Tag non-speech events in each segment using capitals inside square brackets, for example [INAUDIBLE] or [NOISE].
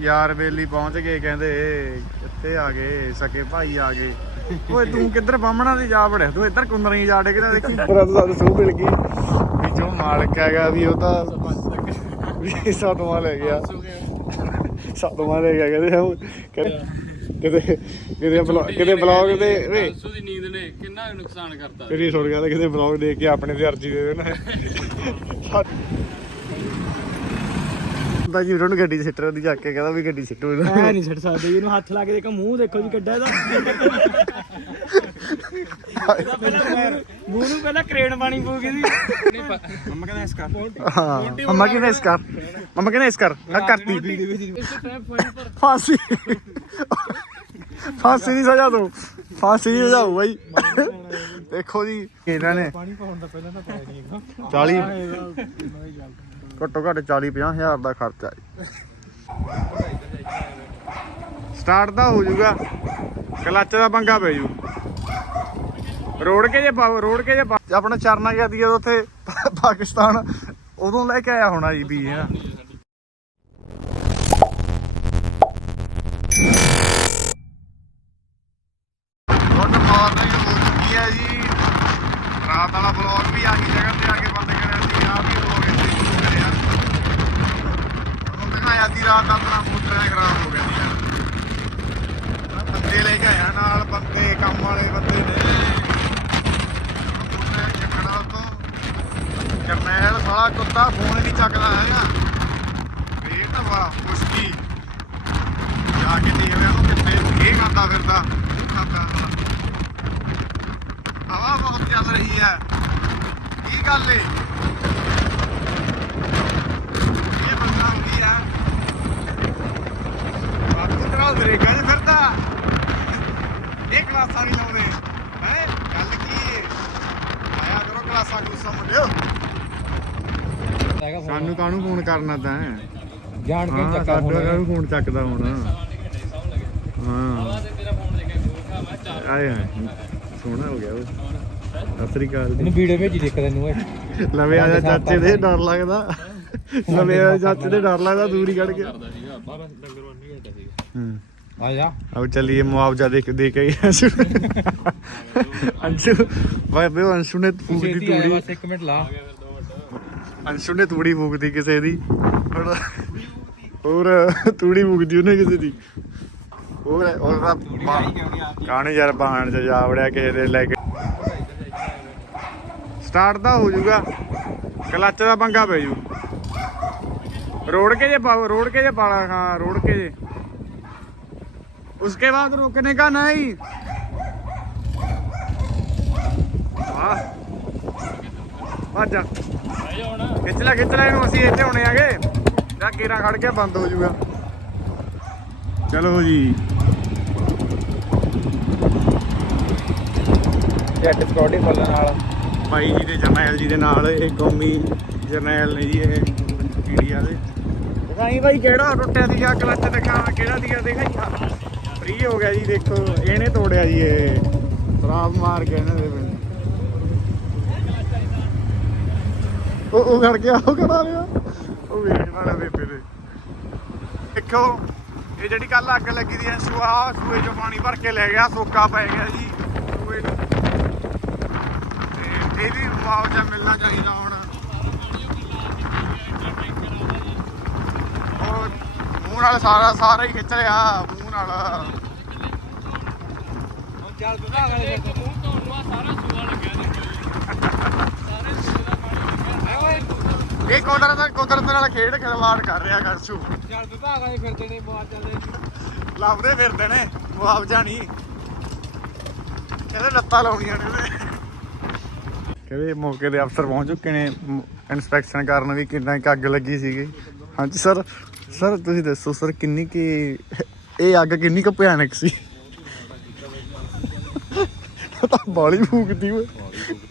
ਯਾਰ ਬੇਲੀ ਪਹੁੰਚ ਗਏ ਕਹਿੰਦੇ ਕਿੱਥੇ ਆ ਗਏ ਸਕੇ ਭਾਈ ਆ ਗਏ। ਓਏ ਤੂੰ ਕਿੱਧਰ ਬਾਹਮਣਾ ਦੀ ਜਾ ਵੜਿਆ ਤੂੰ ਇੱਧਰ ਕੁੰਦਰੀ ਜਾ ਡੇਗਦਾ ਦੇਖੀ। ਪਰ ਸਾਨੂੰ ਸੂਹ ਮਿਲ ਗਈ। ਵੀ ਜੋ ਮਾਲਕ ਹੈਗਾ ਵੀ ਉਹ ਤਾਂ ਵੀ ਸਤਵਾ ਲੈ ਗਿਆ। ਸਤਵਾ ਲੈ ਗਿਆ ਕਹਿੰਦੇ ਉਹ ਕਹਿੰਦੇ- ਕਿਤੇ ਕਿਤੇ ਬਲੌਗ ਕਿਤੇ ਬਲੌਗ ਦੇ ਸੂ ਦੀ ਨੀਂਦ ਨੇ ਕਿੰਨਾ ਨੁਕਸਾਨ ਕਰਤਾ। ਤੇਰੀ ਸੁਣ ਗਿਆ ਕਿਤੇ ਬਲੌਗ ਦੇਖ ਕੇ ਆਪਣੇ ਤੇ ਅਰਜੀ ਦੇ ਦੇਣਾ। ਬਾਜੀ ਉਹਨਾਂ ਨੂੰ ਗੱਡੀ 'ਚ ਸਿੱਟਰ ਦੀ ਜਾ ਕੇ ਕਹਿੰਦਾ ਵੀ ਗੱਡੀ ਸਿੱਟੋ ਐ ਇਹਨੂੰ ਨਹੀਂ ਛੱਡ ਸਕਦੇ ਜੀ, ਇਹਨੂੰ ਹੱਥ ਲਾ ਕੇ ਦੇਖੋ ਮੂੰਹ ਦੇਖੋ ਜੀ ਕੱਢਿਆ ਇਹਦਾ। ਇਹਦਾ ਪਹਿਲਾਂ ਮੂੰਹ ਨੂੰ ਪਹਿਲਾਂ ਕਰੇਨ ਪਾਣੀ ਪਊਗੀ ਸੀ ਮੰਮਾ ਕਹਿੰਦਾ ਇਸ ਕਰ। ਹਾਂ ਮੰਮਾ ਕਿਹਨੇ ਇਸ ਕਰ। ਮੰਮਾ ਕਿਹਨੇ ਇਸ ਕਰ। ਆ ਕਰਤੀ। ਫਾਂਸੀ। ਫਾਂਸੀ ਦੀ ਸਜ਼ਾ ਦੋ ਫਾਂਸੀ ਦੀ ਸਜ਼ਾ ਹੋਊ ਬਾਈ। ਦੇਖੋ ਜੀ ਇਹਨਾਂ ਨੇ ਪਾਣੀ ਪਾਉਣ ਦਾ ਪਹਿਲਾਂ ਤਾਂ ਪਾਇਆ ਨਹੀਂ ਹੈਗਾ। 40 ਘੱਟੋ ਘੱਟ 40 50 ਹਜ਼ਾਰ ਦਾ ਖਰਚਾ ਹੈ ਸਟਾਰਟ ਤਾਂ ਹੋ ਜਾਊਗਾ। ਕਲੱਚ ਦਾ ਪੰਗਾ ਪੈ ਜੂ। ਰੋੜ ਕੇ ਜੇ ਪਾਓ ਰੋੜ ਕੇ ਜੇ ਆਪਣਾ ਚਰਨਾ ਗਿਆ ਦੀ ਉੱਥੇ ਪਾਕਿਸਤਾਨ ਉਦੋਂ ਲੈ ਕੇ ਆਇਆ ਹੋਣਾ ਜੀ ਵੀ ਇਹ ਗੁੱਡ ਮਾਰਨਿੰਗ ਹੋ ਚੁੱਕੀ ਹੈ ਜੀ ਰਾਤ ਵਾਲਾ ਬਲੌਗ ਵੀ ਆ ਗਈ ਜਗ੍ਹਾ ਤੇ ਆ ਕੇ ਬੰਦ ਕਰਿਆ ਸੀ ਆ ਵੀ ਬਲੌਗ ਇੱਥੇ ਹੀ ਸ਼ੁਰੂ ਕਰਿਆ ਉਹ ਦਿਖਾਇਆ ਸੀ ਰਾਤ ਦਾ ਆਪਣਾ ਮੋਟਰ ਐ ਖਰਾਬ ਹੋ ਗਿਆ ਸੀ ਯਾਰ ਬੰਦੇ ਲੈ ਕੇ ਆਇਆ ਨਾਲ ਬੰਦੇ ਕੰਮ ਵਾਲੇ ਬੰਦੇ ਨੇ ਮੋਟਰ ਚੱਕਣਾ ਤੋਂ ਕਰਨੈਲ ਕੁੱਤਾ ਫੋਨ ਹੀ ਨਹੀਂ ਚੱਕਦਾ ਹੈਗਾ। ਇਹ ਤਾਂ ਬੜਾ ਮੁਸ਼ਕੀ। ਜਾ ਕੇ ਦੇਖ ਉਹ ਕਿੱਥੇ ਇਹ ਖਾਂਦਾ ਫਿਰਦਾ ਉਹ ਹਵਾ ਬਹੁਤ ਚੱਲ ਰਹੀ ਹੈ। ਕੀ ਗੱਲ ਏ? ਇਹ ਬੰਦਾ ਹੁੰਦੀ ਆ ਬਾਪੂ ਤਰਾ ਬਰੇਕਾਂ 'ਚ ਫਿਰਦਾ। ਇਹ ਕਲਾਸਾਂ ਨਹੀਂ ਲਾਉਂਦੇ। ਹੈ? ਗੱਲ ਕੀ ਏ? ਆਇਆ ਕਰੋ ਕਲਾਸਾਂ ਕਲੂਸਾਂ ਮੁੰਡਿਓ। ਸਾਨੂੰ ਕਾਹਨੂੰ ਫੋਨ ਕਰਨਾ ਤਾਂ ਜਾਣ ਹਾਂ ਸਾਡਾ ਕਾਹਨੂੰ ਫੋਨ ਚੱਕਦਾ ਹੁਣ ਹਾਂ ਤੇਰਾ ਫੋਨ ਦੇ ਕੇ ਬੋਲਦਾ ਮੈਂ ਚਾਰ ਆਏ ਹਾਏ ਸੋਹਣਾ ਹੋ ਗਿਆ ਉਹ ਸਤਿ ਸ੍ਰੀ ਅਕਾਲ ਜੀ ਇਹਨੂੰ ਵੀਡੀਓ ਭੇਜੀ ਦੇਖ ਤੈਨੂੰ ਓਏ ਲਵੇ ਆ ਜਾ ਚਾਚੇ ਦੇ ਡਰ ਲੱਗਦਾ ਲਵੇ ਆ ਜਾ ਚਾਚੇ ਦੇ ਡਰ ਲੱਗਦਾ ਦੂਰ ਹੀ ਕੱਢ ਕੇ ਕਰਦਾ ਸੀਗਾ ਬਾਹਰ ਡੰਗਰ ਬੰਨੀ ਹਟਦਾ ਸੀਗਾ ਹੂੰ ਆ ਜਾ अब चलिए मुआवजा दे के दे के ही अंशु अंशु भाई बे अंशु ने फूक दी ਛੇਤੀ ਆਇਆ तूड़ी ਬਸ 1 ਮਿੰਟ ਲਾ अंशु ने तूड़ी फूक दी किसी दी और और तूड़ी फूक दी ਉਹਨੇ ਕਿਸੇ ਦੀ ਹੋਰ ਹੋਰ ਦਾ ਕਾਣੇ ਯਾਰ ਬਾਹਣ ਚ ਜਾ ਵੜਿਆ ਕਿਸੇ ਦੇ ਲੈ ਕੇ ਸਟਾਰਟ ਤਾਂ ਹੋ ਜਾਊਗਾ ਕਲੱਚ ਦਾ ਪੰਗਾ ਪੈ ਜੂ ਰੋੜ ਕੇ ਜੇ ਪਾਓ ਰੋੜ ਕੇ ਜੇ ਪਾਲਾ ਹਾਂ ਰੋੜ ਕੇ ਜੇ उसके बाद रोकने का नहीं वाह ਭੱਜ ਜਾ ਖਿੱਚ ਲੈ ਖਿੱਚ ਲੈ ਇਹਨੂੰ ਅਸੀਂ ਇੱਥੇ ਹੋਣੇ ਆਗੇ। ਜਾਂ ਕੀਰਾ ਖੜ ਕੇ ਬੰਦ ਹੋ ਜਾਊਗਾ। ਚਲੋ ਜੀ। ਜੈਟ ਸਕਾਟੀ ਫੁੱਲ ਨਾਲ। ਭਾਈ ਜੀ ਦੇ ਜਰਨੈਲ ਜੀ ਦੇ ਨਾਲ ਇਹ ਕੌਮੀ ਜਰਨੈਲ ਨੇ ਜੀ ਇਹ ਇੰਡੀਆ ਦੇ। ਦਿਖਾਈ ਭਾਈ ਕਿਹੜਾ ਟੁੱਟਿਆ ਸੀਗਾ ਕਲੱਚ ਦਿਖਾ ਕਿਹੜਾ ਸੀਗਾ ਦਿਖਾਈ। ਫ੍ਰੀ ਹੋ ਗਿਆ ਜੀ ਦੇਖੋ ਇਹਨੇ ਤੋੜਿਆ ਜੀ ਇਹ। ਖਰਾਬ ਮਾਰ ਕੇ ਇਹਨਾਂ ਦੇ ਉਹ ਉਹ ਖੜ ਗਿਆ ਉਹ ਕਰਾ ਲਿਆ ਉਹ ਵੇਚ ਵਾਲਾ ਬੇਬੇ ਦੇ। ਦੇਖੋ ਇਹ ਜਿਹੜੀ ਕੱਲ ਅੱਗ ਲੱਗੀ ਦੀ ਐ ਸੁਆ ਸੂਏ ਚੋਂ ਪਾਣੀ ਭਰ ਕੇ ਲੈ ਗਿਆ ਸੋਕਾ ਪੈ ਗਿਆ ਜੀ। ਸੂਏ ਨੂੰ। ਤੇ ਇਹ ਵੀ ਮੁਆਵਜ਼ਾ ਮਿਲਣਾ ਚਾਹੀਦਾ ਹੁਣ। ਉਹ ਮੂੰਹ ਨਾਲ ਸਾਰਾ ਸਾਰਾ ਹੀ ਖਿੱਚ ਰਿਹਾ ਮੂੰਹ ਨਾਲ। ਚੱਲ ਵਿਭਾਗ ਵਾਲੇ ਮੂੰਹ ਤੋਂ ਨੂੰ ਸਾਰਾ ਸੂਆ ਲੱਗਿਆ ਦੇਖੋ ਸਾਰੇ ਸੂਏ ਦਾ ਪਾਣੀ ਲੱਗਿਆ ਓਏ ਇਹ ਕੁਦਰਤ ਕੁਦਰਤ ਨਾਲ ਖੇਡ ਖਿਲਵਾੜ ਕਰ ਰਿਹਾ ਗਰਸ਼ੂ ਚੱਲ ਵਿਭਾਗ ਵਾਲੇ ਫਿਰਦੇ ਨੇ ਬਾਹਰ ਚੱਲਦੇ ਲੱਭਦੇ ਫਿਰਦੇ ਨੇ ਮੁਆਵਜ਼ਾ ਨਹੀਂ। ਕਹਿੰਦੇ ਲੱਤਾਂ ਲਾਉਣੀਆਂ ਨੇ ਕਹਿੰਦੇ ਮੌਕੇ ਦੇ ਅਫਸਰ ਪਹੁੰਚ ਚੁੱਕੇ ਨੇ। ਇਨਸਪੈਕਸ਼ਨ ਕਰਨ ਵੀ ਕਿੰਨਾ ਕੁ ਅੱਗ ਲੱਗੀ ਸੀਗੀ। ਹਾਂਜੀ ਸਰ ਸਰ ਤੁਸੀਂ ਦੱਸੋ ਸਰ ਕਿੰਨੀ ਕੀ ਇਹ ਅੱਗ ਕਿੰਨੀ ਕੁ ਭਿਆਨਕ ਸੀ? ਤਾਂ ਬਾਲੀ ਫੂਕਦੀ ਓਏ।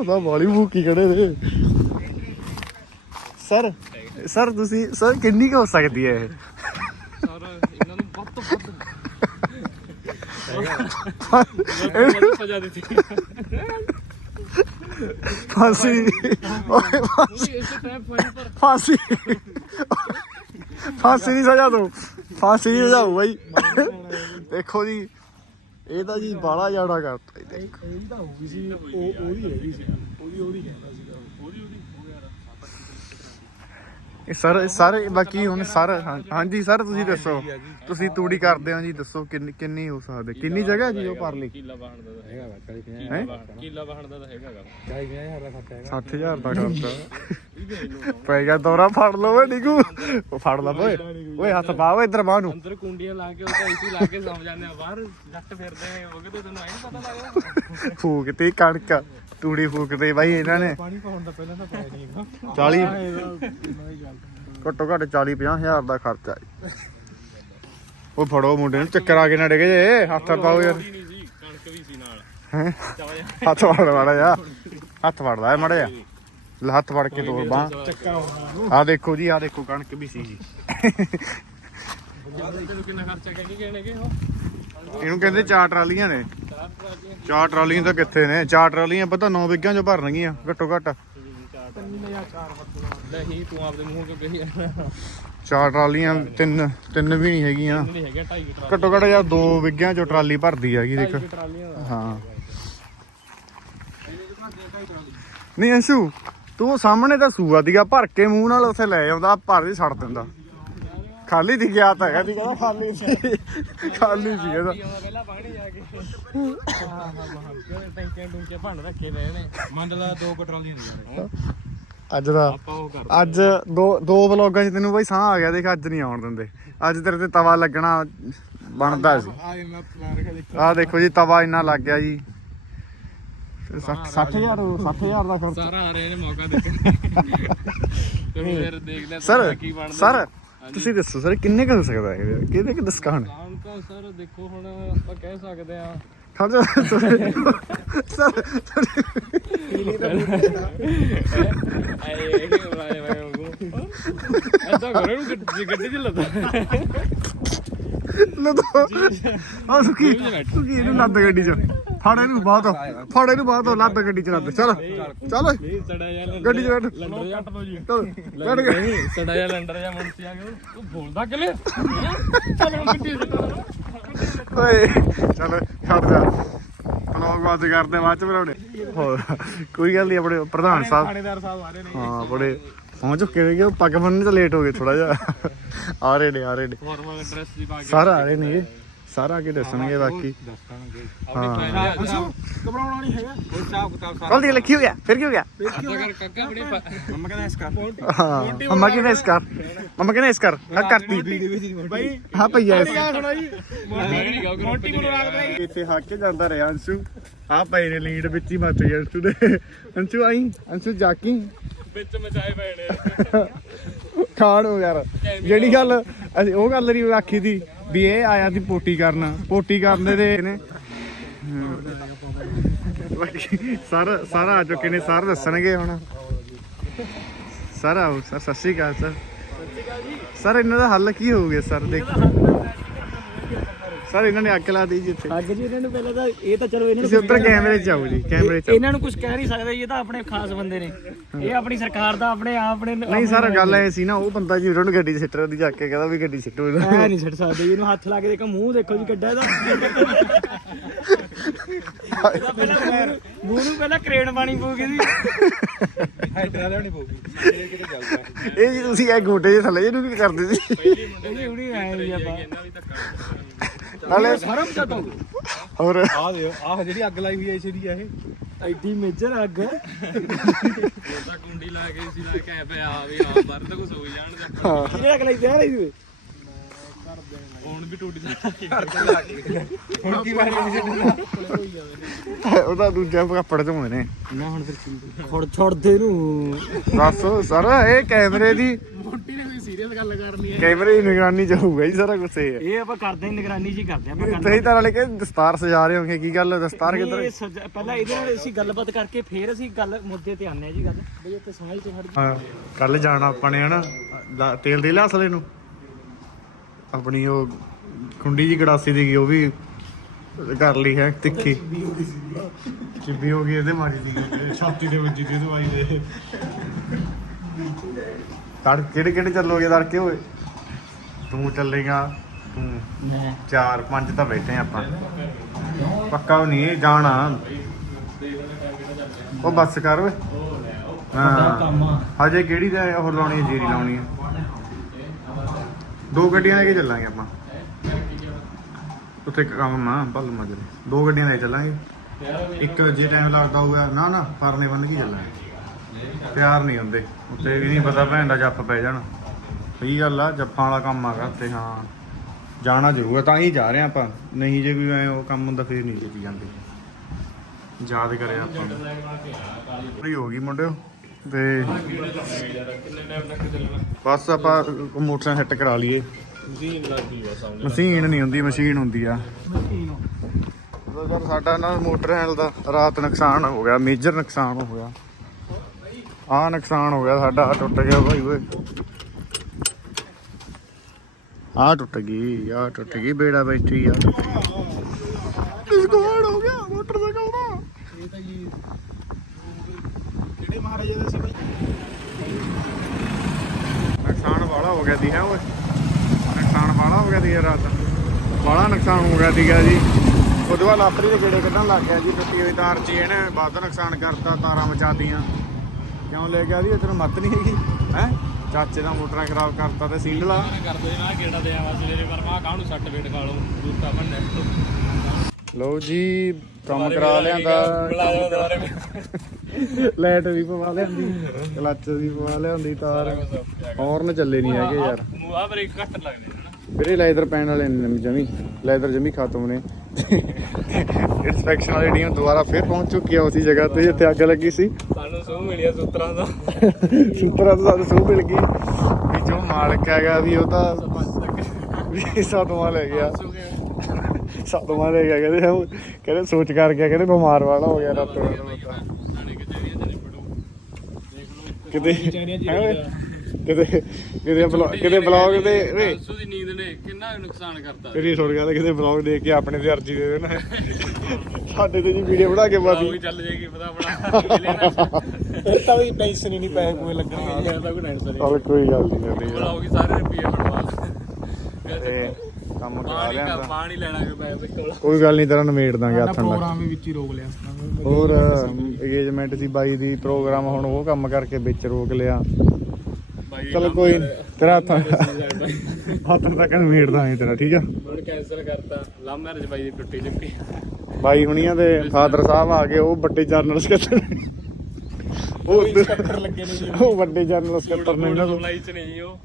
ਤਾਂ ਬਾਲੀ ਫੂਕੀ ਖੜੇ ਨੇ। ਸਰ ਸਰ ਤੁਸੀਂ ਸਰ ਕਿੰਨੀ ਕੁ ਹੋ ਸਕਦੀ ਹੈ ਇਹ? ਸਾਰਾ ਇਹਨਾਂ ਨੂੰ ਵੱਧ ਤੋਂ ਵੱਧ। ਸਜ਼ਾ ਦਿੱਤੀ ਫਾਂਸੀ। ਓਏ ਫਾਂਸੀ ਇਸ ਟਾਈਮ ਪੁਆਇੰਟ ਪਰ ਫਾਂਸੀ। ਫਾਂਸੀ ਦੀ ਸਜ਼ਾ ਦੋ ਫਾਂਸੀ ਵਜਾਊ ਬਾਈ। ਦੇਖੋ ਜੀ ਇਹ ਤਾਂ ਜੀ ਬਾਲਾ ਜਾੜਾ ਕਰਤਾ ਜੀ ਦੇਖੋ। ਇਹ ਤਾਂ ਹੋ ਗਈ ਸੀ ਉਹ ਉਹਦੀ ਰਹਿ ਗਈ ਸੀ। ਉਹਦੀ ਉਹਦੀ ਕਹਿੰਦਾ ਸੀਗਾ ਇਹ ਸਰ ਸਾਰੇ ਬਾਕੀ ਹੁਣ ਸਰ ਹਾਂਜੀ ਸਰ ਤੁਸੀਂ ਦੱਸੋ। ਤੁਸੀਂ ਤੂੜੀ ਕਰਦੇ ਹੋ ਜੀ ਦੱਸੋ ਕਿੰਨੀ ਕਿੰਨੀ ਹੋ ਸਕਦੇ ਕਿੰਨੀ ਜਗ੍ਹਾ ਜੀ ਉਹ ਪਰਲੀ? ਕਿੱਲਾ ਵਾਹਣ ਦਾ ਤਾਂ ਹੈਗਾ ਕਿੱਲਾ ਵਾਹਣ ਤਾਂ ਖਰਚਾ ਹੈਗਾ। 60000 ਦਾ ਖਰਚਾ। ਪੈ ਗਿਆ ਦੌਰਾ ਫੜ ਲਓ ਓਏ ਨਿਕੂ। ਉਹ ਫੜ ਲਾ ਓਏ ਓਏ ਹੱਥ ਪਾ ਓਏ ਇੱਧਰ ਬਾਹ ਨੂੰ। ਅੰਦਰ ਕੁੰਡੀਆਂ ਲਾ ਕੇ ਉਹ ਤਾਂ ਇਸੀ ਲਾ ਕੇ ਸੌਂ ਜਾਂਦੇ ਆ ਬਾਹਰ ਲੱਟ ਫਿਰਦੇ ਨੇ ਉਹ ਕਿਤੇ ਤੈਨੂੰ ਐਂ ਪਤਾ ਲੱਗਦਾ? ਫੂਕਤੀ ਕਣਕ। ਤੂੜੀ ਫੂਕਦੇ ਬਾਈ ਇਹਨਾਂ ਨੇ। ਪਾਣੀ ਪਾਉਣ ਦਾ ਪਹਿਲਾਂ ਤਾਂ ਪਾਇਆ ਨਹੀਂ ਹੈਗਾ। 40 ਨਵੀਂ ਗੱਲ ਘੱਟੋ ਘੱਟ 40 50 ਹਜ਼ਾਰ ਦਾ ਖਰਚਾ ਜੀ ਉਹ ਫੜੋ ਮੁੰਡੇ ਨੂੰ ਚੱਕਰ ਆ ਕੇ ਨਾ ਡਿੱਗੇ ਜੇ ਹੱਥ ਪਾਓ ਯਾਰ। ਕਣਕ ਵੀ ਸੀ ਨਾਲ। ਹੈਂ? ਹੱਥ ਫੜ ਵਾਲਾ ਜਾ ਹੱਥ ਫੜਦਾ ਹੈ ਮੜਿਆ ਲੈ ਹੱਥ ਫੜ ਕੇ ਤੋੜ ਬਾਹ। ਆ ਦੇਖੋ ਜੀ ਆ ਦੇਖੋ ਕਣਕ ਵੀ ਸੀ ਜੀ। ਤੈਨੂੰ ਕਿੰਨਾ ਖਰਚਾ ਕਹਿੰਦੀ ਕਹਿਣਗੇ ਉਹ? ਇਹਨੂੰ ਕਹਿੰਦੇ ਚਾਰ ਟਰਾਲੀਆਂ ਨੇ। ਚਾਰ ਟਰਾਲੀਆਂ ਤਾਂ ਕਿੱਥੇ ਨੇ? ਚਾਰ ਟਰਾਲੀਆਂ ਪਤਾ 9 ਵਿਗਿਆਂ ਚੋਂ ਭਰਨਗੀਆਂ ਘੱਟੋ ਘੱਟ। ਚਾਰ ਮਤਲਬ ਨਹੀਂ ਤੂੰ ਆਪਦੇ ਮੂੰਹੋਂ ਕਿਉਂ ਕਹੀ ਜਾਂਦਾ। ਚਾਰ ਟਰਾਲੀਆਂ ਤਿੰਨ ਤਿੰਨ ਵੀ ਨਹੀਂ ਹੈਗੀਆਂ। ਨਹੀਂ ਹੈਗਾ 2.5 ਟਰਾਲੀ ਘੱਟੋ ਘੱਟ ਯਾਰ 2 ਵਿਗਿਆਂ ਚੋਂ ਟਰਾਲੀ ਭਰਦੀ ਹੈਗੀ ਦੇਖ। ਦਾ। ਹਾਂ। ਨਹੀਂ ਅੰਸ਼ੂ ਤੂੰ ਸਾਹਮਣੇ ਤਾਂ ਸੂਆ ਦੀਗਾ ਭਰ ਕੇ ਮੂੰਹ ਨਾਲ ਉੱਥੇ ਲੈ ਆਉਂਦਾ ਭਰ ਹੀ ਛੱਡ ਦਿੰਦਾ। ਖਾਲੀ ਦੀ ਗਿਆ ਤਾਂ ਹੈਗਾ ਦੀ ਕਹਿੰਦਾ ਖਾਲੀ ਸੀ। ਖਾਲੀ ਸੀ ਇਹਦਾ ਪੀਓ ਪਹਿਲਾਂ ਪਾਣੀ ਜਾ ਕੇ। ਹਾਂ ਹਾਂ ਹਾਂ ਟੈਂਕੀਆਂ ਟੁੰਕੀਆਂ ਭੰਨ ਰੱਖੇ ਪਏ ਨੇ। ਮੰਨ ਲਾ ਦੋ ਕਟਰੋਲੀਆਂ ਹੁੰਦੀਆਂ ਨੇ ਅੱਜ ਦਾ ਅੱਜ ਦੋ ਦੋ ਵਲੋਗਾਂ 'ਚ ਤੈਨੂੰ ਬਈ ਸਾਹ ਆ ਗਿਆ ਦੇਖ ਅੱਜ ਨਹੀਂ ਆਉਣ ਦਿੰਦੇ। ਅੱਜ ਤੇਰੇ ਤੇ ਤਵਾ ਲੱਗਣਾ ਬਣਦਾ ਸੀ। ਰੱਖਿਆ ਦੇਖ। ਆਹ ਦੇਖੋ ਜੀ ਤਵਾ ਇੰਨਾ ਲੱਗ ਗਿਆ ਜੀ। 60000 60000 ਦਾ ਖਰਚਾ। ਸਾਰਾ ਆ ਰਹੇ ਨੇ ਮੌਕਾ ਦੇਖਣ। [LAUGHS] ਤੇ ਫਿਰ ਦੇਖਦੇ ਆ ਸਰ ਕੀ ਬਣਦਾ। ਸਰ ਤੁਸੀਂ ਦੱਸੋ ਸਰ ਕਿੰਨੇ ਕੁ ਹੋ ਸਕਦਾ ਹੈ ਕਿਹਦੇ ਕਿ ਡਿਸਕਾਊਂਟ? ਕੰਮ ਤਾਂ ਸਰ ਦੇਖੋ ਹੁਣ ਆਪਾਂ ਕਹਿ ਸਕਦੇ ਆ ਖਰਚਾ ਸਰ ਆਏ ਇਹ ਵਾਏ ਵਾਏ ਉਹ ਐਦਾਂ ਕਰੋ ਨੂੰ ਗੱਡੀ ਗੱਡੀ ਚ ਲੱਦਾ। ਲਦੋ। ਆ ਸੁਕੀ ਸੁਕੀ ਇਹਨੂੰ ਲੱਦ ਗੱਡੀ 'ਚ। ਫੜ ਇਹਨੂੰ ਬਾਹਰ ਤੋਂ ਫੜ ਇਹਨੂੰ ਬਾਹਰ ਤੋਂ ਲੱਦ ਗੱਡੀ 'ਚ ਲੱਦ। ਚੱਲ ਚੱਲ ਨਹੀਂ ਸੜਾ ਜਾ ਗੱਡੀ 'ਚ ਬੈਠ। ਲੰਡਰ ਜਾ ਲੋ ਜੀ। ਚੱਲ ਬੈਠ ਗਿਆ ਨਹੀਂ ਸੜਾ ਜਾ ਲੰਡਰ ਜਾ ਮੁੰਡ ਆ ਗਿਆ ਤੂੰ ਬੋਲਦਾ ਕਿਲੇ ਚੱਲ ਹੁਣ ਗੱਡੀ ਚ ਓਏ ਚੱਲ ਛੱਡ ਜਾ। ਬਲੌਗ ਬਾਤ ਕਰਦੇ ਬਾਅਦ ਚ ਬਣਾਉਣੇ। ਹੋਰ ਕੋਈ ਗੱਲ ਨਹੀਂ ਆਪਣੇ ਪ੍ਰਧਾਨ ਸਾਹਿਬ। ਥਾਣੇਦਾਰ ਸਾਹਿਬ ਆ ਰਹੇ ਨੇ। ਹਾਂ ਬੜੇ ਪਹੁੰਚ ਚੁੱਕੇ ਨੇ ਕਿ ਪੱਗ ਬੰਨ੍ਹਣ ਚ ਲੇਟ ਹੋ ਗਏ ਥੋੜਾ ਜਿਹਾ। ਆ ਰਹੇ ਨੇ ਆ ਰਹੇ ਨੇ। ਫਾਰਮਲ ਡਰੈਸ ਦੀ ਪਾ ਕੇ ਸਾਰਾ ਆ ਰਹੇ ਨੇ ਇਹ। ਸਾਰਾ ਅੱਗੇ ਦੱਸਣਗੇ ਬਾਕੀ। ਦੱਸਣਗੇ। ਹਾਂ। ਘਬਰਾਉਣਾ ਨਹੀਂ ਹੈਗਾ। ਉਹ ਹਿਸਾਬ ਕਿਤਾਬ ਸਾਰਾ ਗਲਤੀ ਲਿਖੀ ਹੋ ਗਿਆ? ਫਿਰ ਕੀ ਹੋ ਗਿਆ? ਅੱਧਾ ਕਰ ਕੱਕਾ ਬੜੇ ਮੰਮਾ ਕਹਿੰਦਾ ਇਸ ਕਰ ਹਾਂ ਮੰਮਾ ਕਿਨੇ ਇਸ ਕਰ ਮੰਮਾ ਕਿਨੇ ਇਸ ਕਰ ਹਾਂ ਕਰਤੀ ਬਾਈ ਹਾਂ ਭਈਆ ਇਸ ਸੁਣਾ ਜੀ। ਮੋਟੀ ਇੱਥੇ ਹੱਕ ਕੇ ਜਾਂਦਾ ਰਿਹਾ ਅੰਸ਼ੂ। ਆ ਪਈ ਨੇ ਲੀਡ ਵਿੱਚ ਹੀ ਮੱਚ ਗਿਆ ਅੰਸ਼ੂ ਦੇ। ਅੰਸ਼ੂ ਆਈ ਅੰਸ਼ੂ ਜਾਕੀ। ਵਿੱਚ ਮਚਾਏ ਪਏ ਨੇ। ਖਾਣ ਹੋ ਯਾਰ। ਜਿਹੜੀ ਗੱਲ ਅਸੀਂ ਉਹ ਗੱਲ ਨਹੀਂ ਆਖੀ ਦੀ ਵੀ ਇਹ ਆਇਆ ਸੀ ਪੋਟੀ ਕਰਨ। ਪੋਟੀ ਕਰਨ ਦੇ ਨੇ ਸਾਰਾ ਸਾਰਾ ਆ ਚੁੱਕੇ ਨੇ ਸਾਰ ਦੱਸਣਗੇ ਹੁਣ। ਸਾਰਾ ਸਰ ਸਤਿ ਸ਼੍ਰੀ ਅਕਾਲ ਸਰ। ਸਰ ਇਹਨਾਂ ਦਾ ਹੱਲ ਕੀ ਹੋਊਗਾ ਸਰ? ਦੇਖੋ। ਸਰ ਇਹਨਾਂ ਨੇ ਅੱਗ ਲਾ ਦੀ ਜਿੱਥੇ ਅੱਗ ਜੀ ਇਹਨਾਂ ਨੂੰ ਪਹਿਲਾਂ ਤਾਂ ਇਹ ਤਾਂ ਚਲੋ ਇਹਨਾਂ ਤੁਸੀਂ ਉੱਧਰ ਕੈਮਰੇ 'ਚ ਆਓ ਜੀ ਕੈਮਰੇ 'ਚ ਆਓ। ਇਹਨਾਂ ਨੂੰ ਕੁਝ ਕਹਿ ਨਹੀਂ ਸਕਦੇ ਇਹ ਤਾਂ ਆਪਣੇ ਖਾਸ ਬੰਦੇ ਨੇ। ਇਹ ਆਪਣੀ ਸਰਕਾਰ ਦਾ ਆਪਣੇ ਆਪਣੇ ਨਹੀਂ ਸਰ ਗੱਲ ਐ ਸੀ ਨਾ ਉਹ ਬੰਦਾ ਜੀ ਉਹਨਾਂ ਨੂੰ ਗੱਡੀ 'ਚ ਸਿੱਟ ਰਿਹਾ ਦੀ ਜਾ ਕੇ ਕਹਿੰਦਾ ਵੀ ਗੱਡੀ ਸਿੱਟੋ ਇਹਦਾ ਐ ਨਹੀਂ ਛੱਡ ਸਕਦੇ ਇਹਨੂੰ ਹੱਥ ਲਾ ਕੇ ਦੇਖੋ ਮੂੰਹ ਦੇਖੋ ਜੀ ਗੱਡਾ ਇਹਦਾ। ਇਹਦਾ ਪਹਿਲਾਂ ਮੂੰਹ- ਮੂੰਹ ਨੂੰ ਪਹਿਲਾਂ ਕਰੇਨ ਪਾਣੀ ਪਊਗੀ ਜੀ। ਹਾਈਡਰਾ ਲੈਣੀ ਪਊਗੀ ਇਹ ਕਿਤੇ ਚੱਲਦਾ ਇਹ ਜੀ ਤੁਸੀਂ ਇਹ ਗੋਡੇ ਦੇ ਥੱਲੇ ਇਹਨੂੰ ਕੀ ਕਰਦੇ ਸੀ? ਇਹ ਹੁਣੀ ਆਏ ਜੀ ਆਪਾਂ। ਇਹਨਾਂ ਵੀ ਧੱਕਾ ਨਾਲੇ ਸ਼ਰਮ ਜਦੋਂ ਹੋਰ। ਆ ਦਿਓ ਆਹ ਜਿਹੜੀ ਅੱਗ ਲਾਈ ਹੋਈ ਐ ਇਸੇ ਹੈ ਇਹ। ਐਡੀ ਮੇਜਰ ਅੱਗ ਉਹਦਾ ਕੁੰਡੀ ਲਾ ਕੇ ਸੀ ਲਾ ਕੇ ਐ ਪਿਆ ਵੀ ਹਾਂ ਬਾਹਰ ਤਾਂ ਕੁਝ ਹੋ ਜਾਣ ਦੇ ਕਿਹੜੇ ਅੱਗ ਲਾਈ ਤੇ ਆ ਰਹੀ ਸੀ ਹੁਣ ਵੀ ਟੁੱਟ ਜਾ ਹੁਣ ਕੀ ਵਾਰੀ ਉਹਦਾ ਦੂਜਾ ਕੱਪੜ ਧੋਣੇ ਨੇ। ਨਾ ਹੁਣ ਫਿਰ ਛੋੜ ਛੋੜ ਦੇ ਨੂੰ। ਦੱਸ ਸਰ ਇਹ ਕੈਮਰੇ ਦੀ ਮੋਟੀ ਨੇ ਕੋਈ ਸੀਰੀਅਸ ਗੱਲ ਕਰਨੀ ਹੈ। ਕੈਮਰੇ ਦੀ ਨਿਗਰਾਨੀ ਚ ਹੋਊਗਾ ਜੀ ਸਾਰਾ ਕੁਝ ਇਹ। ਇਹ ਆਪਾਂ ਕਰਦੇ ਹਾਂ ਨਿਗਰਾਨੀ ਜੀ ਕਰਦੇ ਹਾਂ ਆਪਾਂ ਕਰਦੇ ਤੁਸੀਂ ਤਾਂ ਨਾਲੇ ਕਿ ਦਸਤਾਰ ਸਜਾ ਰਹੇ ਹੋਗੇ ਕੀ ਗੱਲ ਦਸਤਾਰ ਕਿੱਧਰ ਪਹਿਲਾਂ ਇਹਦੇ ਨਾਲ ਅਸੀਂ ਗੱਲਬਾਤ ਕਰਕੇ ਫੇਰ ਅਸੀਂ ਗੱਲ ਮੁੱਦੇ ਤੇ ਆਨੇ ਆ ਜੀ ਗੱਲ। ਬਈ ਇੱਥੇ ਸਾਂਝ ਚ ਖੜ ਹਾਂ ਕੱਲ ਜਾਣਾ ਆਪਾਂ ਨੇ ਹਨਾ ਤੇਲ ਦੇ ਲਿਆ ਅਸਲੇ ਨੂੰ? ਆਪਣੀ ਉਹ ਕੁੰਡੀ ਜੀ ਗੜਾਸੀ ਦੀ ਉਹ ਵੀ ਕਰ ਲਈ ਹੈ ਤਿੱਖੀ। ਚਿੱਬੀ ਹੋ ਗਈ ਇਹਦੇ ਮਾਰੀ ਦੀ ਛਾਤੀ ਦੇ ਵੱਜੀ ਦੀ ਦਵਾਈ ਦੇ। ਤੜ ਕਿਹੜੇ ਕਿਹੜੇ ਚੱਲੋਗੇ ਤੜਕੇ ਓਏ? ਤੂੰ ਚੱਲੇਗਾ ਹੂੰ ਮੈਂ। ਚਾਰ ਪੰਜ ਤਾਂ ਬੈਠੇ ਆਪਾਂ। ਪੱਕਾ ਉਹ ਨਹੀਂ ਜਾਣਾ। ਉਹ ਬੱਸ ਕਰ ਓਏ। ਹਾਂ। ਹਜੇ ਕਿਹੜੀ ਦਾ ਉਹ ਲਾਉਣੀ ਹੈ ਜੀਰੀ ਲਾਉਣੀ ਹੈ? ਦੋ ਗੱਡੀਆਂ ਲੈ ਕੇ ਚੱਲਾਂਗੇ ਆਪਾਂ। ਉੱਥੇ ਕੰਮ ਆ, ਭੱਲ ਮਜਰੇ ਦੋ। ਗੱਡੀਆਂ ਲੈ ਕੇ ਚੱਲਾਂਗੇ। ਇੱਕ ਜੇ ਟਾਈਮ ਲੱਗਦਾ ਹੋਊਗਾ, ਨਾ ਨਾ ਫਰਨੇ ਬੰਨ ਕੇ ਚੱਲਾਂਗੇ। ਤਿਆਰ ਨਹੀਂ ਹੁੰਦੇ। ਉੱਥੇ ਵੀ ਨਹੀਂ ਪਤਾ ਭੈਣ ਦਾ ਜੱਫ ਪੈ ਜਾਣ। ਸਹੀ ਗੱਲ ਆ, ਜੱਫਾਂ ਵਾਲਾ ਕੰਮ ਆ ਤੇ ਹਾਂ। ਜਾਣਾ ਜ਼ਰੂਰ ਆ, ਤਾਂ ਹੀ ਜਾ ਰਹੇ ਆਪਾਂ। ਨਹੀਂ ਜੇ ਕੋਈ ਐ ਉਹ ਕੰਮ ਹੁੰਦਾ, ਫੇਰ ਨਹੀਂ ਲੈ ਜਾਂਦੇ। ਯਾਦ ਕਰਿਆ ਆਪਾਂ। ਨੂੰ ਹੋ ਗਈ ਮੁੰਡਿਓ। ਤੇ ਬਸ ਆਪਾਂ ਉਹ ਮੋਟਰਸਾਈਕਲ ਸੈੱਟ ਕਰਾ ਲਈਏ। ਮਸ਼ੀਨ ਨਹੀਂ ਹੁੰਦੀ, ਮਸ਼ੀਨ ਹੁੰਦੀ ਆ। ਯਾਰ ਸਾਡਾ ਨਾ ਮੋਟਰਸਾਈਕਲ ਦਾ ਰਾਤ ਨੁਕਸਾਨ ਹੋ ਗਿਆ ਮੇਜਰ ਨੁਕਸਾਨ ਹੋ ਗਿਆ। ਆਹ ਨੁਕਸਾਨ ਹੋ ਗਿਆ ਸਾਡਾ ਆਹ ਟੁੱਟ ਗਿਆ ਭਾਈ ਓਏ। ਆਹ ਟੁੱਟ ਗਈ ਆਹ ਟੁੱਟ ਗਈ, ਬੇੜਾ ਬੈਠੀ ਆ ਡਿਸਕੋਡ ਹੋ ਗਿਆ ਮੋਟਰਸਾਈਕਲ ਦਾ ਇਹ ਤਾਂ ਜੀ ਕਿਹੜੇ ਮਹਾਰਾਜੇ ਦੇ ਸੀ ਬਾਈ ਨੁਕਸਾਨ ਵਾਲਾ ਹੋ ਗਿਆ ਦੀ ਹੈ ਓਏ। ਨੁਕਸਾਨ ਵਾਲਾ ਹੋ ਗਿਆ ਦੀ ਰਾਤ। ਵਾਲਾ ਨੁਕਸਾਨ ਹੋ ਗਿਆ ਸੀਗਾ ਜੀ। ਉਹਦੇ ਬਾਅਦ ਲਾਪਰੀ ਦੇ ਗੇੜੇ ਕੱਢਣ ਲੱਗ ਗਿਆ ਜੀ। ਟੁੱਟੀ ਹੋਈ ਤਾਰ 'ਚ ਇਹਨੇ ਵੱਧ ਨੁਕਸਾਨ ਕਰਤਾ ਤਾਰਾਂ ਮਚਾਤੀਆਂ ਕਿਉਂ ਲੈ ਗਿਆ ਜੀ? ਇਹ ਮੱਤ ਨਹੀਂ ਹੈਗੀ। ਹੈ? ਚਾਚੇ ਦਾ ਮੋਟਰਾਂ ਖਰਾਬ ਕਰਤਾ ਤੇ ਸੀਲ ਲਾ। ਕਰਦੇ ਨਾ ਕਿਹੜਾ ਦੇ ਆਵਾ ਸਵੇਰੇ ਵਰਮਾ ਕਾਹਨੂੰ ਸੱਟ ਵੇਟ ਖਾ ਲਓ ਦੂਤਾ ਬੰਨੇ ਲਓ ਜੀ ਕੰਮ ਕਰਾ ਲਿਆਂਦਾ। ਲਾਈਟ ਵੀ ਪਵਾ ਲਿਆਂਦੀ ਕਲੱਚ ਵੀ ਪਵਾ ਲਿਆਂਦੀ ਤਾਰ। ਹੌਰਨ ਚੱਲੇ ਨਹੀਂ ਹੈਗੇ ਯਾਰ। ਮੂਆ ਬ੍ਰੇਕ ਘੱਟ ਲੱਗਦੇ ਵੀਰੇ ਲੈਦਰ ਪੈਣ ਵਾਲੇ ਨੇ ਜਮੀ ਲੈਦਰ ਜਮੀ ਖਤਮ ਨੇ। ਇਨਸਪੈਕਸ਼ਨ ਵਾਲੀ ਟੀਮ ਦੁਬਾਰਾ ਫਿਰ ਪਹੁੰਚ ਚੁੱਕੀ ਆ ਉਸੇ ਜਗ੍ਹਾ ਤੇ ਜਿੱਥੇ ਅੱਗ ਲੱਗੀ ਸੀ। ਸਾਨੂੰ ਸੂਹ ਮਿਲਿਆ ਸੂਤਰਾਂ ਦਾ ਸੁਪਰਾ ਤੋਂ ਸਾਨੂੰ ਸੂਹ ਮਿਲ ਗਈ। ਵੀ ਜੋ ਮਾਲਕ ਹੈਗਾ ਵੀ ਉਹ ਤਾਂ ਵੀ ਸਤਮਾ ਲੈ ਗਿਆ ਸਤਮਾ ਲੈ ਗਿਆ ਕਹਿੰਦੇ ਉਹ ਕਹਿੰਦੇ ਸੋਚ ਕਰ ਗਿਆ ਕਹਿੰਦੇ ਬਿਮਾਰ ਵਾਲਾ ਹੋ ਗਿਆ ਰਾਤੋਂ ਕਿਤੇ ਵੀ ਕਿਤੇ? ਕਿਤੇ ਕਿਤੇ ਬਲੌਗ ਕਿਤੇ ਬਲੌਗ ਦੇ ਓਏ। ਸੂ ਦੀ ਨੀਂਦ ਨੇ ਕਿੰਨਾ ਨੁਕਸਾਨ ਕਰਤਾ ਤੇਰੀ ਸੁਣ ਗੱਲ ਕਿਤੇ ਬਲੌਗ ਦੇਖ ਕੇ ਆਪਣੇ ਤੇ ਅਰਜੀ ਦੇ ਦੇਣਾ। ਸਾਡੇ ਤੇ ਜੀ ਵੀਡੀਓ ਬਣਾ ਕੇ ਉਹ ਬਾਦੀ ਵੀ ਚੱਲ ਜਾਏਗੀ ਪਤਾ ਬਣਾ ਤਾਂ ਵੀ ਪੈਸੇ ਨਹੀਂ ਪੈਸੇ ਪੂਏ ਲੱਗਣਗੇ ਇਹ ਤਾਂ ਕੋਈ ਟੈਨਸ਼ਨ ਚਲ ਕੋਈ ਗੱਲ ਨਹੀਂ ਨਹੀਂ ਬੁਲਾਓਗੀ ਸਾਰੇ ਰੁਪਏ ਬਣਵਾ ਤੇ ਕੰਮ ਕਰਾ ਪਾਣੀ ਲਿਆ ਦਾ ਪਾਣੀ ਲੈਣਾ ਕਿ ਪੈਸੇ ਕੋਲ। ਕੋਈ ਗੱਲ ਨਹੀਂ ਤੇਰਾ ਨਿਮੇੜ ਦਾਂਗੇ ਹੱਥਾਂ ਦਾ ਪ੍ਰੋਗਰਾਮ ਵੀ ਵਿੱਚ ਹੀ ਰੋਕ ਲਿਆ। ਹੋਰ ਇੰਗੇਜਮੈਂਟ ਸੀ ਬਾਈ ਦੀ ਪ੍ਰੋਗਰਾਮ ਹੁਣ ਉਹ ਕੰਮ ਕਰਕੇ ਵਿੱਚ ਰੋਕ ਲਿਆ। ਬਾਈ ਚਲ ਕੋਈ ਨੀ, ਤੇਰਾ ਹੱਥ ਹੱਥ ਤੱਕ ਨਿਮੇੜ ਦਾਂਗੇ ਤੇਰਾ ਠੀਕ ਆ? ਹੁਣ ਕੈਂਸਲ ਕਰਤਾ। ਲਵ ਮੈਰਿਜ ਬਾਈ ਦੀ ਟੁੱਟੀ ਚੁੱਕੀ ਬਾਈ ਹੁਣੀਆਂ ਦੇ ਫਾਦਰ ਸਾਹਿਬ ਆ ਗਏ ਉਹ ਵੱਡੇ ਜਰਨਲ ਸਕੱਤਰ ਉਹ ਚੱਕਰ ਲੱਗੇ ਨੇ ਜੀ। ਉਹ ਵੱਡੇ ਜਰਨਲ ਸਕੱਤਰ ਨੇ ਇਹਨਾਂ ਤੋਂ ਸਪਲਾਈ ਚ ਨਹੀਂ ਉਹ।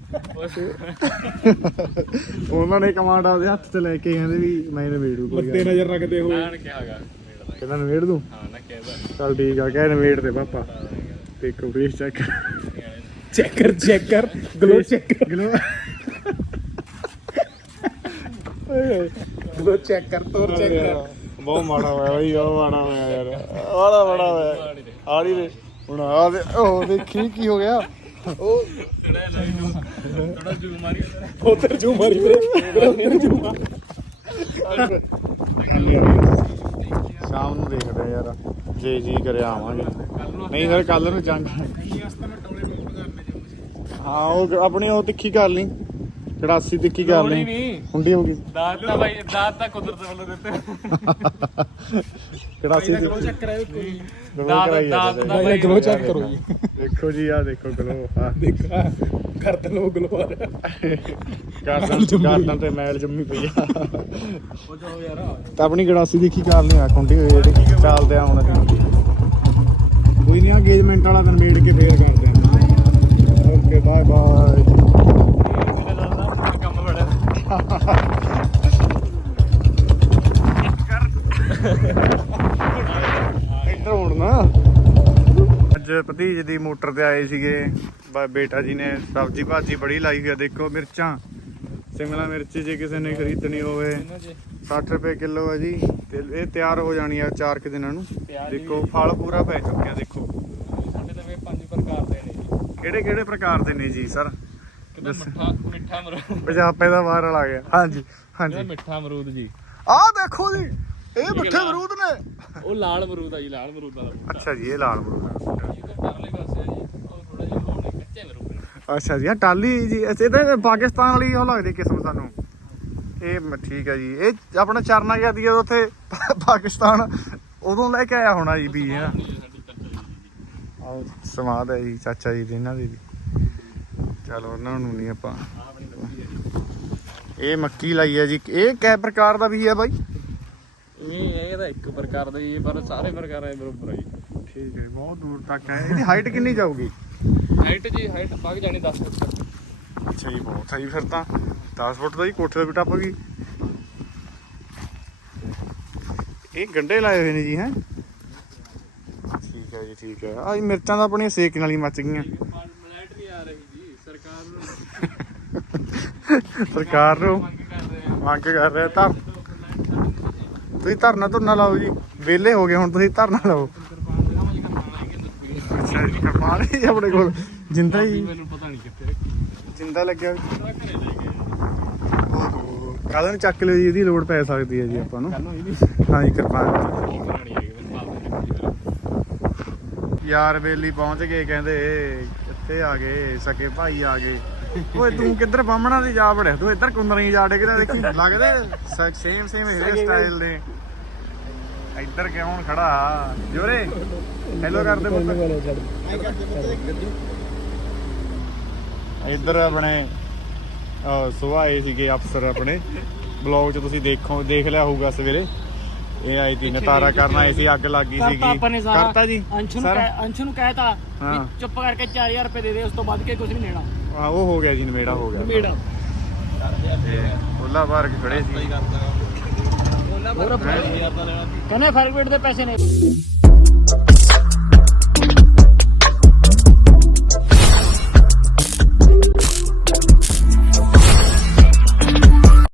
ਉਹਨਾਂ ਨੇ ਕਮਾਂਡ ਆਪਦੇ ਹੱਥ 'ਚ ਲੈ ਕੇ ਕਹਿੰਦੇ ਵੀ ਮੈਂ ਨਿਬੇੜੂ ਕੋਈ ਗੱਲ ਨਜ਼ਰ ਰੱਖਦੇ ਹੋਏ ਨਾਨ ਕਿਹਾਗਾ ਨੀ। ਕਹਿੰਦਾ ਨਿਬੇੜ ਦੂੰ? ਹਾਂ ਨਾ ਕਹਿਦਾ ਚੱਲ ਠੀਕ ਆ ਕਹਿ ਨਿਬੇੜ ਦੇ ਪਾਪਾ। ਦੇਖੋ face check checker checker glow checker glow glow checker ਤੋਰ ਚੈੱਕਰ ਬਹੁਤ ਮਾੜਾ ਹੋਇਆ ਬਈ ਬਹੁਤ ਮਾੜਾ ਹੋਇਆ ਯਾਰ। ਬੜਾ ਬੜਾ ਹੋਇਆ। ਆੜੀ ਦੇ। ਹੁਣ ਆ ਦੇ ਉਹ ਦੇਖੀ ਕੀ ਹੋ ਗਿਆ। ਉਹ ਥੋੜਾ ਨੂੰ ਥੋੜਾ ਜੂ ਮਾਰੀ ਉਧਰ ਜੂ ਮਾਰੀ ਵੀਰੇ ਜੂ ਮਾਰੀ। ਸ਼ਾਮ ਨੂੰ ਦੇਖਦੇ ਆ ਯਾਰ ਜੇ ਜੀ ਕਰਿਆ ਆਵਾਂਗੇ। ਨਹੀਂ ਸਰ ਕੱਲ ਨੂੰ ਜੰਗ। ਹਾਂ ਉਹ ਆਪਣੀ ਉਹ ਤਿੱਖੀ ਕਰ ਲਈ। ਚੜਾਸੀ ਤਿੱਖੀ ਕਰ ਲਈ ਨਹੀਂ। ਹੁੰਡੀ ਹੋ ਗਈ। ਦਾਤ ਤਾਂ ਬਾਈ ਦਾਤ ਤਾਂ ਕੁਦਰਤ ਵੱਲੋਂ ਦਿੱਤੇ। ਚੜਾਸੀ ਗਲੋ ਚੈੱਕਰ ਹੈ ਕੋਈ। ਦਾਤ ਦਾਤ ਦਾ ਬਾਈ ਗਲੋ ਚੈੱਕ ਕਰੋ ਜੀ। ਦੇਖੋ ਜੀ ਆ ਦੇਖੋ ਗਲੋ ਆ ਦੇਖਾ ਕਰਦ ਲੋ ਗਲੋ ਆ ਗਾਰਡਨ ਤੇ ਮੈਲ ਜੰਮੀ ਪਈ ਆ। ਉਹ ਜਾਓ ਯਾਰ ਤਾਂ ਆਪਣੀ ਗੜਾਸੀ ਦੇਖੀ ਕਰ ਲਿਆ ਖੁੰਡੀ ਹੋਈ ਜਿਹੜੀ ਚੱਲਦੇ ਆ ਹੁਣ। ਅਸੀਂ ਕੋਈ ਨਹੀਂ ਅੰਗੇਜਮੈਂਟ ਵਾਲਾ ਦਿਨ ਮੇੜ ਕੇ ਫੇਰ ਕਰਦੇ ਆ। ਓਕੇ ਬਾਏ ਬਾਏ ਮੁੜਨਾ ਅੱਜ ਭਤੀਜ ਦੀ ਮੋਟਰ ਤੇ ਆਏ ਸੀਗੇ। ਬਾ ਬੇਟਾ ਜੀ ਨੇ ਸਬਜ਼ੀ ਭਾਜੀ ਬੜੀ ਲਾਈ ਹੋਈ ਆ ਦੇਖੋ ਮਿਰਚਾਂ। ਸ਼ਿਮਲਾ ਮਿਰਚ ਜੇ ਕਿਸੇ ਨੇ ਖਰੀਦਣੀ ਹੋਵੇ। 60 ਰੁਪਏ ਕਿਲੋ ਹੈ ਜੀ। ਤੇ ਇਹ ਤਿਆਰ ਹੋ ਜਾਣੀ ਆ 4 ਕਿ ਦਿਨਾਂ ਨੂੰ। ਦੇਖੋ ਫਲ ਪੂਰਾ ਪੈ ਚੁੱਕਿਆ ਦੇਖੋ। ਸਾਡੇ ਤਾਂ ਵੇ ਪੰਜ ਪ੍ਰਕਾਰ ਦੇ ਨੇ। ਜੀ ਕਿਹੜੇ ਕਿਹੜੇ ਪ੍ਰਕਾਰ ਦੇ ਨੇ ਜੀ ਸਰ? ਮਿੱਠਾ ਮਿੱਠਾ ਅਮਰੂਦ। ਪੰਜਾਬੇ ਦਾ ਵਾਇਰਲ ਆ ਗਿਆ। ਹਾਂਜੀ ਹਾਂਜੀ। ਮਿੱਠਾ ਅਮਰੂਦ ਜੀ? ਆਹ ਦੇਖੋ ਜੀ। ਇਹ ਮਿੱਠੇ ਅਮਰੂਦ ਨੇ। ਉਹ ਲਾਲ ਅਮਰੂਦ ਆ ਜੀ ਲਾਲ ਅਮਰੂਦਾਂ ਦਾ ਬੂਟਾ। ਅੱਛਾ ਜੀ ਇਹ ਲਾਲ ਅਮਰੂਦ ਆ। ਇਹ ਤਾਂ ਪਰਲੇ ਪਾਸੇ ਆ ਜੀ ਉਹ ਥੋੜਾ ਜਿਹਾ ਹੋਣੇ ਕੱਚੇ ਅਮਰੂਦ ਨੇ ਅੱਛਾ ਜੀ ਇਹ ਟਾਲੀ ਜੀ ਅੱਛਾ, ਇਹ ਤਾਂ ਪਾਕਿਸਤਾਨ ਵਾਲੀ ਉਹ ਲੱਗਦੀ ਕਿਸਮ ਸਾਨੂੰ। ਇਹ ਮ- ਠੀਕ ਹੈ ਜੀ ਇਹ ਆਪਣਾ ਚਰਨਾ ਗਿਆ ਦੀ ਜਦੋਂ ਉੱਥੇ ਪਾ- ਪਾਕਿਸਤਾਨ। ਉਦੋਂ ਲੈ ਕੇ ਆਇਆ ਹੋਣਾ ਜੀ ਵੀ ਹੈ ਨਾ ਆਹ ਸਮਾਦ ਹੈ ਜੀ ਚਾਚਾ ਜੀ ਦੇ ਇਹਨਾਂ ਦੇ ਵੀ। ਚਲੋ ਉਹਨਾਂ ਨੂੰ ਨਹੀਂ ਆਪਾਂ। ਇਹ ਮੱਕੀ ਲਾਈ ਹੈ ਜੀ ਇਹ ਕੈ ਪ੍ਰਕਾਰ ਦਾ ਵੀ ਹੈ ਬਾਈ? ਇਹ ਇਹਦਾ ਇੱਕ ਪ੍ਰਕਾਰ ਦਾ ਹੀ ਹੈ, ਪਰ ਸਾਰੇ ਪ੍ਰਕਾਰਾਂ ਦੇ ਬਰੋਬਰ ਹੈ ਠੀਕ ਹੈ ਬਹੁਤ ਦੂਰ ਤੱਕ ਹੈ। ਇਹਦੀ ਹਾਈਟ ਕਿੰਨੀ ਜਾਊਗੀ? ਹਾਈਟ ਜੀ ਹਾਈਟ ਪੱਕ ਜਾਣੀ 10 ਫੁੱਟ ਅੱਛਾ ਜੀ ਬਹੁਤ ਸਹੀ ਫਿਰ ਤਾਂ। 10 ਫੁੱਟ ਦਾ ਹੀ ਕੋਠੇ ਤੇ ਵੀ ਟੱਪ ਗਈ। ਇਹ ਗੰਡੇ ਲਾਏ ਹੋਏ ਨੇ ਜੀ ਹੈ? ਠੀਕ ਹੈ ਜੀ ਠੀਕ ਹੈ। ਆਹ ਮਿਰਚਾਂ ਤਾਂ ਆਪਣੀਆਂ ਸੇਕ ਨਾਲ ਹੀ ਮੱਚ ਗਈਆਂ। ਮਿਲਟਰੀ ਆ ਰਹੀ ਜੀ ਸਰਕਾਰ ਨੂੰ। ਸਰਕਾਰ ਮੰਗ ਕਰ ਰਿਹਾ ਤਾਂ। ਤੁਸੀਂ ਧਰਨਾ ਧੁਰਨਾ ਲਾਓ ਜੀ। ਵਿਹਲੇ ਹੋ ਗਏ ਹੁਣ ਤੁਸੀਂ ਧਰਨਾ ਲਾਓ। ਅੱਛਾ ਜੀ ਕਿਰਪਾਨ ਹੀ ਆਪਣੇ ਕੋਲ। ਜਿੰਦਾ ਹੀ। ਮੈਨੂੰ ਪਤਾ ਨਹੀਂ ਕਿੱਥੇ ਰੱਖੀ। ਜਿੰਦਾ ਲੱਗਿਆ ਉਹਦਾ ਘਰੇ ਲੈ ਗਏ ਕੱਲ ਨੂੰ ਚੱਕ ਲਿਓ ਜੀ ਇਹਦੀ ਲੋੜ ਪੈ ਸਕਦੀ ਹੈ ਜੀ ਆਪਾਂ ਨੂੰ। ਹਾਂ ਜੀ ਕਿਰਪਾਨ। ਯਾਰ ਬੇਲੀ ਪਹੁੰਚ ਗਏ ਕਹਿੰਦੇ ਇੱਥੇ ਆ ਗਏ ਸਕੇ ਭਾਈ ਆ ਗਏ। ਓਏ ਤੂੰ ਕਿੱਧਰ ਬਾਹਮਣਾ ਦੀ ਜਾ ਵੜਿਆ ਤੂੰ ਇੱਧਰ ਕੁੰਦਰੀ ਜਾ ਡਿੱਗਦਾ ਦੇਖੀ। ਲੱਗਦੇ ਸੇਮ ਸੇਮ ਹੇਅਰ ਸਟਾਈਲ ਨੇ ਇੱਧਰ ਕਿਉਂ ਹੁਣ ਖੜਾ? ਜੋਰੇ ਹੈਲੋ ਕਰਦੇ ਪੁੱਤ। ਇੱਧਰ ਆਪਣੇ ਸੁਭਾ ਆਏ ਸੀਗੇ ਅਫਸਰ ਆਪਣੇ। ਬਲੌਗ 'ਚ ਤੁਸੀਂ ਦੇਖੋ ਦੇਖ ਲਿਆ ਹੋਊਗਾ ਸਵੇਰੇ। ਇਹ ਆਈ ਤੀ ਨਤਾਰਾ ਕਰਨ ਆਏ ਸੀ ਅੱਗ ਲੱਗ ਗਈ ਸੀਗੀ ਕਰਤਾ ਆਪਾਂ ਨੇ ਸਾਰਾ। ਕਰਤਾ ਜੀ ਅੰਸ਼ੂ ਨੂੰ ਸਰ। ਕਹਿ- ਅੰਸ਼ੂ ਨੂੰ ਕਹਿਤਾ ਹਾਂ। ਵੀ ਚੁੱਪ ਕਰਕੇ 4000 ਰੁਪਏ ਦੇ ਦੇ ਉਸ ਤੋਂ ਬਾਅਦ ਕੇ ਕੁਝ ਨਹੀਂ ਲੈਣਾ ਹਾਂ ਉਹ ਹੋ ਗਿਆ ਜੀ ਨਵੇੜਾ ਹੋ ਗਿਆ। ਮੇੜਾ ਉਹਲਾ ਬਾਰ ਖੜੇ ਸੀ। ਕਹਿੰਦੇ ਫ਼ਰਕ ਦੇ ਪੈਸੇ ਨੇ